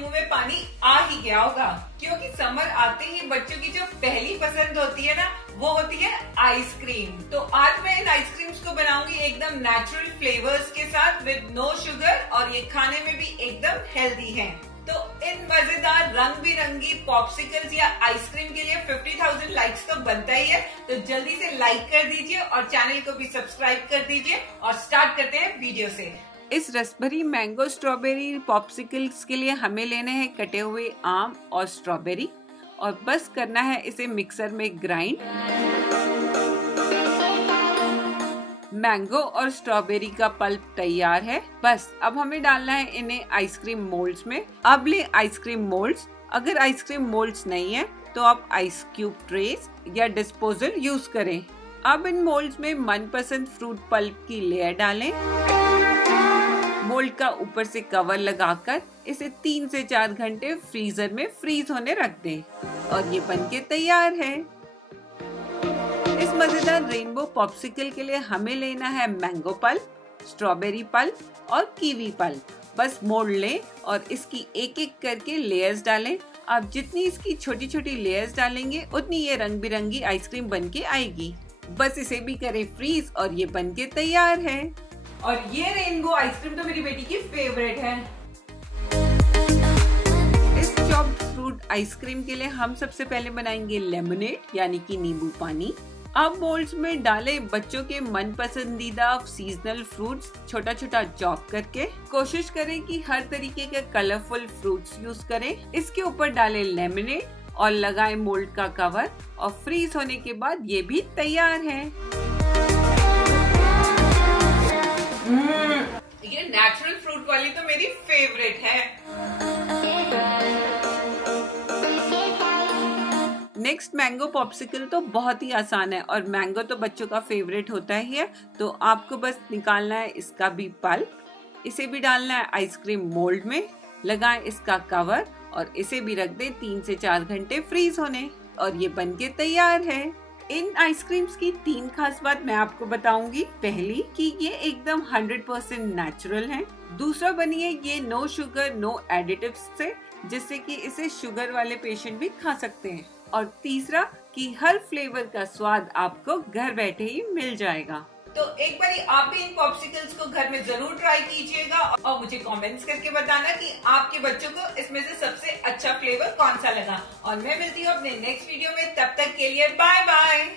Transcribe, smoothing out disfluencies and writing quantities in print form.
मुंह में पानी आ ही गया होगा, क्योंकि समर आते ही बच्चों की जो पहली पसंद होती है ना, वो होती है आइसक्रीम। तो आज मैं इन आइसक्रीम्स को बनाऊंगी एकदम नेचुरल फ्लेवर्स के साथ विद नो शुगर, और ये खाने में भी एकदम हेल्दी हैं। तो इन मजेदार रंग बिरंगी पॉप्सिकल्स या आइसक्रीम के लिए 50,000 लाइक्स तो बनता ही है। तो जल्दी से लाइक कर दीजिए और चैनल को भी सब्सक्राइब कर दीजिए, और स्टार्ट करते हैं वीडियो से। इस रसभरी मैंगो स्ट्रॉबेरी पॉप्सिकल्स के लिए हमें लेने हैं कटे हुए आम और स्ट्रॉबेरी, और बस करना है इसे मिक्सर में ग्राइंड। मैंगो और स्ट्रॉबेरी का पल्प तैयार है। बस अब हमें डालना है इन्हें आइसक्रीम मोल्ड्स में। अब ले आइसक्रीम मोल्ड्स। अगर आइसक्रीम मोल्ड्स नहीं है तो आप आइस क्यूब ट्रेस या डिस्पोजल यूज करें। अब इन मोल्ड्स में मनपसंद फ्रूट पल्प की लेयर डालें। मोल्ड का ऊपर से कवर लगाकर इसे 3 से 4 घंटे फ्रीजर में फ्रीज होने रख दें, और ये बनके तैयार है। इस मजेदार रेनबो पॉप्सिकल के लिए हमें लेना है मैंगो पल्प, स्ट्रॉबेरी पल्प और कीवी पल्प। बस मोल्ड लें और इसकी एक एक करके लेयर्स डालें। आप जितनी इसकी छोटी छोटी लेयर्स डालेंगे उतनी ये रंग बिरंगी आइसक्रीम बनके आएगी। बस इसे भी करें फ्रीज और ये बनके तैयार है। और ये रेनबो आइसक्रीम तो मेरी बेटी की फेवरेट है। इस चॉप्ड फ्रूट आइसक्रीम के लिए हम सबसे पहले बनाएंगे लेमनेड यानी कि नींबू पानी। अब मोल्ड्स में डाले बच्चों के मन पसंदीदा सीजनल फ्रूट्स छोटा छोटा चॉप करके। कोशिश करें कि हर तरीके के कलरफुल फ्रूट्स यूज करें। इसके ऊपर डालें लेमनेड और लगाएं मोल्ड का कवर, और फ्रीज होने के बाद ये भी तैयार है। ये नेचुरल फ्रूट वाली तो मेरी फेवरेट है। नेक्स्ट मैंगो पॉप्सिकल तो बहुत ही आसान है, और मैंगो तो बच्चों का फेवरेट होता ही है। तो आपको बस निकालना है इसका भी पल्प, इसे भी डालना है आइसक्रीम मोल्ड में, लगाएं इसका कवर और इसे भी रख दें 3 से 4 घंटे फ्रीज होने, और ये बनके तैयार है। इन आइसक्रीम्स की 3 खास बात मैं आपको बताऊंगी। पहली कि ये एकदम 100% नेचुरल है। दूसरा बनी है ये नो शुगर नो एडिटिव्स से, जिससे कि इसे शुगर वाले पेशेंट भी खा सकते हैं। और तीसरा कि हर फ्लेवर का स्वाद आपको घर बैठे ही मिल जाएगा। तो एक बार आप भी इन पॉप्सिकल्स को घर में जरूर ट्राई कीजिएगा, और मुझे कमेंट्स करके बताना कि आपके बच्चों को इसमें से सबसे अच्छा फ्लेवर कौन सा लगा। और मैं मिलती हूँ अपने नेक्स्ट वीडियो में, तब तक के लिए बाय बाय।